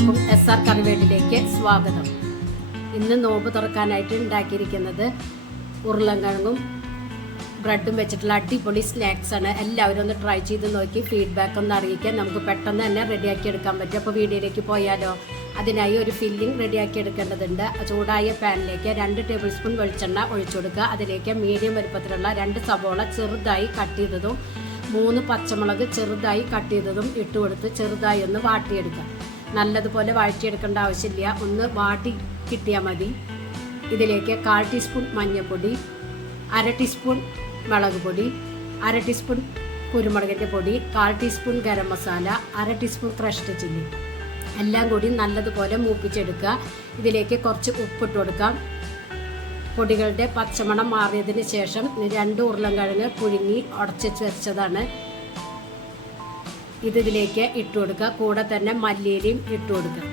എല്ലാവർക്കും SR കറിവേട്ടിലേക്ക് സ്വാഗതം. ഇന്ന് നോമ്പ് തുറക്കാനായിട്ട് ഉണ്ടാക്കിയിരിക്കുന്നത് ഉരുളൻകിഴങ്ങും ബ്രെഡും വെച്ചിട്ടുള്ള അടിപൊളി സ്നാക്സ് ആണ്. എല്ലാവരും ഒന്ന് ട്രൈ ചെയ്ത് നോക്കി ഫീഡ്ബാക്ക് ഒന്ന് അറിയിക്കാൻ നമുക്ക് പെട്ടെന്ന് തന്നെ റെഡിയാക്കി എടുക്കാൻ പറ്റും. അപ്പോൾ വീഡിയോയിലേക്ക് പോയാലോ? അതിനായി ഒരു ഫില്ലിംഗ് റെഡിയാക്കി എടുക്കേണ്ടതുണ്ട്. ചൂടായ പാനിലേക്ക് 2 ടേബിൾ സ്പൂൺ വെളിച്ചെണ്ണ ഒഴിച്ചു കൊടുക്കുക. അതിലേക്ക് മീഡിയം വലുപ്പത്തിലുള്ള 2 സവോള ചെറുതായി കട്ട് ചെയ്തതും 3 പച്ചമുളക് ചെറുതായി കട്ട് ചെയ്തതും ഇട്ട് കൊടുത്ത് ചെറുതായി ഒന്ന് വാട്ടിയെടുക്കുക. നല്ലതുപോലെ വഴറ്റിയെടുക്കേണ്ട ആവശ്യമില്ല, ഒന്ന് വാട്ടി കിട്ടിയാൽ മതി. ഇതിലേക്ക് 1/4 ടീസ്പൂൺ മഞ്ഞൾപ്പൊടി, 1/2 ടീസ്പൂൺ മുളക് പൊടി, 1/2 ടീസ്പൂൺ കുരുമുളകിൻ്റെ പൊടി, 1/4 teaspoon garam masala, 1/2 teaspoon crushed chilli എല്ലാം കൂടി നല്ലതുപോലെ മൂപ്പിച്ചെടുക്കുക. ഇതിലേക്ക് കുറച്ച് ഉപ്പിട്ട് കൊടുക്കാം. പൊടികളുടെ പച്ചമണം മാറിയതിന് ശേഷം 2 ഉരുളൻകിഴങ്ങ് പുഴുങ്ങി ഉടച്ച് വെച്ചതാണ് ഇതിലേക്ക് ഇട്ട് കൊടുക്കുക. കൂടെ തന്നെ മല്ലിയിലയും ഇട്ട് കൊടുക്കുക.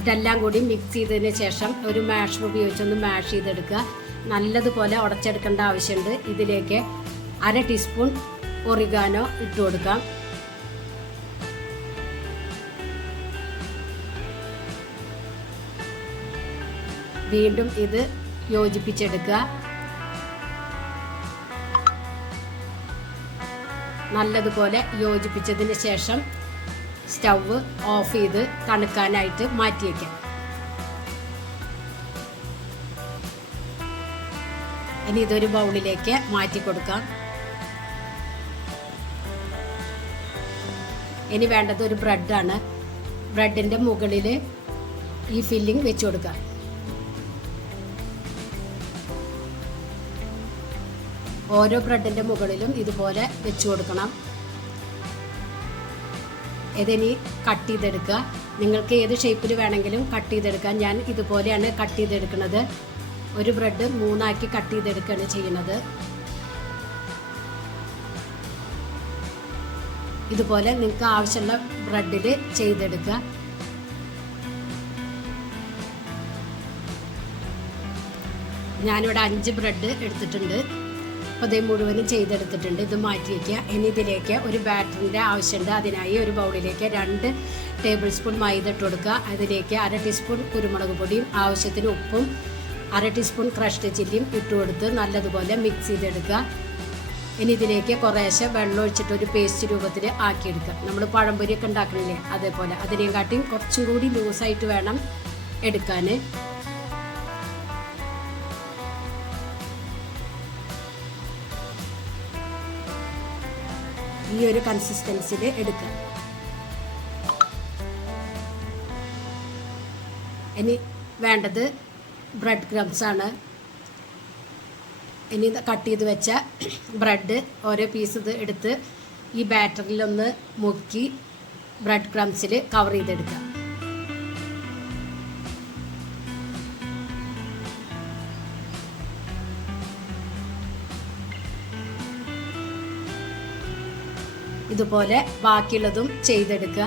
ഇതെല്ലാം കൂടി മിക്സ് ചെയ്തതിന് ശേഷം ഒരു മാഷർ ഉപയോഗിച്ചൊന്ന് മാഷ് ചെയ്തെടുക്കുക. നല്ലതുപോലെ ഉടച്ചെടുക്കേണ്ട ആവശ്യമുണ്ട്. ഇതിലേക്ക് 1/2 ടീസ്പൂൺ ഒറിഗാനോ ഇട്ട് കൊടുക്കാം. വീണ്ടും ഇത് യോജിപ്പിച്ചെടുക്കുക. നല്ലതുപോലെ യോജിപ്പിച്ചതിന് ശേഷം സ്റ്റവ് ഓഫ് ചെയ്ത് തണുക്കാനായിട്ട് മാറ്റി വയ്ക്കാം. ഇനി ഇതൊരു ബൗളിലേക്ക് മാറ്റി കൊടുക്കാം. ഇനി വേണ്ടത് ഒരു ബ്രെഡാണ്. ബ്രെഡിൻ്റെ മുകളിൽ ഈ ഫില്ലിംഗ് വെച്ച് കൊടുക്കാം. ഓരോ ബ്രെഡിൻ്റെ മുകളിലും ഇതുപോലെ വെച്ച് കൊടുക്കണം. ഇതിനി കട്ട് ചെയ്തെടുക്കുക. നിങ്ങൾക്ക് ഏത് ഷേപ്പിൽ വേണമെങ്കിലും കട്ട് ചെയ്തെടുക്കാം. ഞാൻ ഇതുപോലെയാണ് കട്ട് ചെയ്തെടുക്കുന്നത്. ഒരു ബ്രെഡ് 3 ആക്കി കട്ട് ചെയ്തെടുക്കുകയാണ് ചെയ്യുന്നത്. ഇതുപോലെ നിങ്ങൾക്ക് ആവശ്യമുള്ള ബ്രെഡിൽ ചെയ്തെടുക്കുക. ഞാനിവിടെ 5 ബ്രെഡ് എടുത്തിട്ടുണ്ട്. അപ്പോൾ ഇത് മുഴുവനും ചെയ്തെടുത്തിട്ടുണ്ട്. ഇത് മാറ്റി വയ്ക്കുക. ഇനി ഇതിലേക്ക് ഒരു ബാറ്ററിൻ്റെ ആവശ്യമുണ്ട്. അതിനായി ഒരു ബൗളിലേക്ക് 2 ടേബിൾ സ്പൂൺ മൈദ ഇട്ട് കൊടുക്കുക. അതിലേക്ക് 1/2 ടീസ്പൂൺ കുരുമുളക് പൊടിയും ആവശ്യത്തിന് ഉപ്പും 1/2 ടീസ്പൂൺ ക്രഷ്ഡ് ചില്ലിയും ഇട്ട് കൊടുത്ത് നല്ലതുപോലെ മിക്സ് ചെയ്തെടുക്കുക. ഇനി ഇതിലേക്ക് കുറേശ്ശെ വെള്ളം ഒഴിച്ചിട്ട് ഒരു പേസ്റ്റ് രൂപത്തിൽ ആക്കിയെടുക്കുക. നമ്മൾ പഴംപൊരിയൊക്കെ ഉണ്ടാക്കണില്ലേ, അതേപോലെ. അതിനെക്കാട്ടിയും കുറച്ചും കൂടി ലൂസായിട്ട് വേണം എടുക്കാൻ. ഈ ഒരു കൺസിസ്റ്റൻസിൽ എടുക്കുക. ഇനി വേണ്ടത് ബ്രെഡ് ക്രംസ് ആണ്. ഇനി കട്ട് ചെയ്ത് വെച്ച ബ്രെഡ് ഓരോ പീസ് ഇത് എടുത്ത് ഈ ബാറ്ററിലൊന്ന് മുക്കി ബ്രെഡ് ക്രംസിൽ കവർ ചെയ്തെടുക്കുക. ഇതുപോലെ ബാക്കിയുള്ളതും ചെയ്തെടുക്കുക.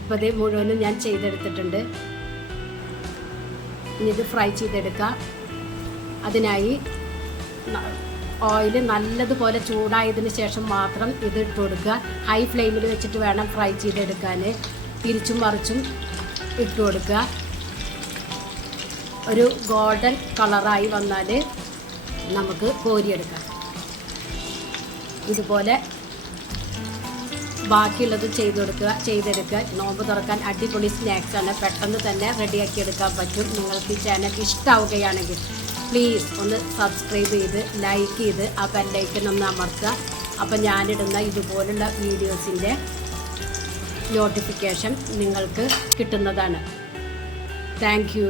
ഇപ്പോൾ ഇത് മുഴുവനും ഞാൻ ചെയ്തെടുത്തിട്ടുണ്ട്. ഇനി ഇത് ഫ്രൈ ചെയ്തെടുക്കുക. അതിനായി ഓയിൽ നല്ലതുപോലെ ചൂടായതിന് ശേഷം മാത്രം ഇത് ഇട്ട് കൊടുക്കുക. ഹൈ ഫ്ലെയിമിൽ വെച്ചിട്ട് വേണം ഫ്രൈ ചെയ്തെടുക്കാൻ. തിരിച്ചും മറിച്ചും ഇട്ട് കൊടുക്കുക. ഒരു ഗോൾഡൻ കളറായി വന്നാൽ നമുക്ക് കോരിയെടുക്കാം. ഇതുപോലെ ബാക്കിയുള്ളത് ചെയ്തെടുക്കുക. നോമ്പ് തുറക്കാൻ അടിപൊളി സ്നാക്സാണ്. പെട്ടെന്ന് തന്നെ റെഡിയാക്കി എടുക്കാൻ പറ്റും. നിങ്ങൾക്ക് ഈ ചാനൽ ഇഷ്ടമാവുകയാണെങ്കിൽ പ്ലീസ് ഒന്ന് സബ്സ്ക്രൈബ് ചെയ്ത് ലൈക്ക് ചെയ്ത് ആ ബെല്ലൈക്കൺ ഒന്ന് അമർത്തുക. അപ്പം ഞാനിടുന്ന ഇതുപോലുള്ള വീഡിയോസിൻ്റെ നോട്ടിഫിക്കേഷൻ നിങ്ങൾക്ക് കിട്ടുന്നതാണ്. Thank you.